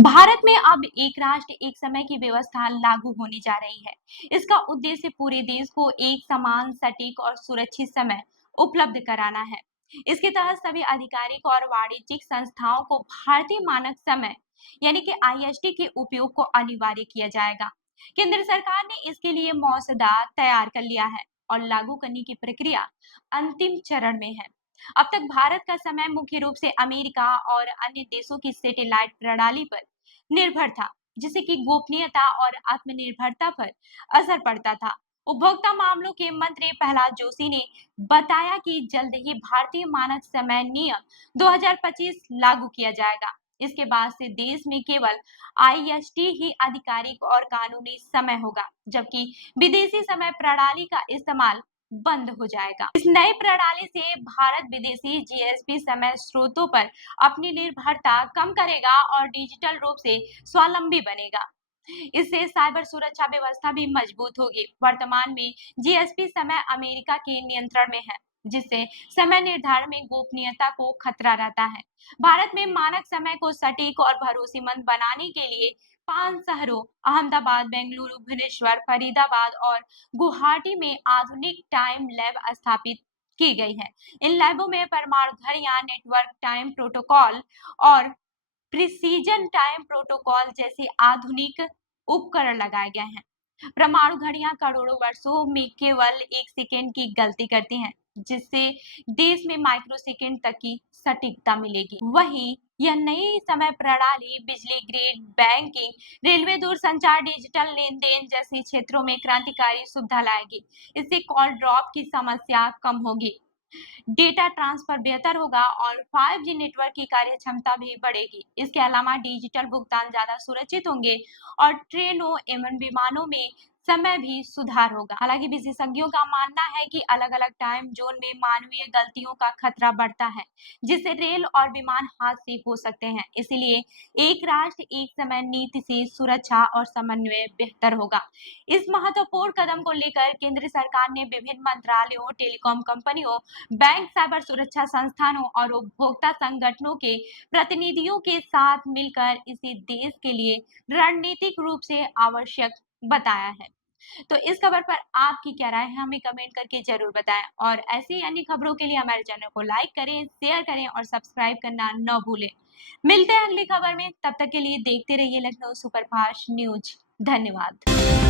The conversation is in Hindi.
भारत में अब एक राष्ट्र एक समय की व्यवस्था लागू होने जा रही है। इसका उद्देश्य पूरे देश को एक समान, सटीक और सुरक्षित समय उपलब्ध कराना है। इसके तहत सभी आधिकारिक और वाणिज्यिक संस्थाओं को भारतीय मानक समय यानी कि आईएसटी के उपयोग को अनिवार्य किया जाएगा। केंद्र सरकार ने इसके लिए मसौदा तैयार कर लिया है और लागू करने की प्रक्रिया अंतिम चरण में है। अब तक भारत का समय मुख्य रूप से अमेरिका और अन्य देशों की सैटेलाइट प्रणाली पर निर्भर था, जिससे कि गोपनीयता और आत्मनिर्भरता पर असर पड़ता था। उपभोक्ता मामलों के मंत्री प्रहलाद जोशी ने बताया कि जल्द ही भारतीय मानक समय नियम 2025 लागू किया जाएगा। इसके बाद से देश में केवल आईएसटी ही आधिकारिक और कानूनी समय होगा, जबकि विदेशी समय प्रणाली का इस्तेमाल बंद हो जाएगा। इस नई प्रणाली से भारत विदेशी जीएसपी समय स्रोतों पर अपनी निर्भरता कम करेगा और डिजिटल रूप से स्वावलंबी बनेगा। इससे साइबर सुरक्षा व्यवस्था भी मजबूत होगी। वर्तमान में जीएसपी समय अमेरिका के नियंत्रण में है, जिससे समय निर्धारण में गोपनीयता को खतरा रहता है। भारत में मानक समय को सटीक और भरोसेमंद बनाने के लिए 5 शहरों अहमदाबाद, बेंगलुरु, भुवनेश्वर, फरीदाबाद और गुवाहाटी में आधुनिक टाइम लैब स्थापित की गई है। इन लैबों में परमाणु घड़ियां, नेटवर्क टाइम प्रोटोकॉल और प्रिसीजन टाइम प्रोटोकॉल जैसे आधुनिक उपकरण लगाए गए हैं। परमाणु घड़ियां करोड़ों वर्षों में केवल 1 सेकेंड की गलती करती हैं, जिससे देश में माइक्रो सेकेंड तक की सटीकता मिलेगी। वहीं यह नई समय प्रणाली बिजली ग्रिड, बैंकिंग, रेलवे, दूरसंचार, डिजिटल लेन देन जैसे क्षेत्रों में क्रांतिकारी सुविधा लाएगी। इससे कॉल ड्रॉप की समस्या कम होगी, डेटा ट्रांसफर बेहतर होगा और 5G नेटवर्क की कार्यक्षमता भी बढ़ेगी। इसके अलावा डिजिटल भुगतान ज्यादा सुरक्षित होंगे और ट्रेनों एवं विमानों में समय भी सुधार होगा। हालांकि विशेषज्ञों का मानना है कि अलग-अलग टाइम जोन में मानवीय गलतियों का खतरा बढ़ता है, जिससे रेल और विमान हादसे हो सकते हैं। इसलिए एक राष्ट्र एक समय नीति से सुरक्षा और समन्वय बेहतर होगा। इस महत्वपूर्ण कदम को लेकर केंद्र सरकार ने विभिन्न मंत्रालयों, टेलीकॉम कंपनियों, बैंक, साइबर सुरक्षा संस्थानों और उपभोक्ता संगठनों के प्रतिनिधियों के साथ मिलकर इसे देश के लिए रणनीतिक रूप से आवश्यक बताया है। तो इस खबर पर आपकी क्या राय है, हमें कमेंट करके जरूर बताएं और ऐसी ही अन्य खबरों के लिए हमारे चैनल को लाइक करें, शेयर करें और सब्सक्राइब करना न भूलें। मिलते हैं अगली खबर में, तब तक के लिए देखते रहिए लखनऊ सुपरफास्ट न्यूज। धन्यवाद।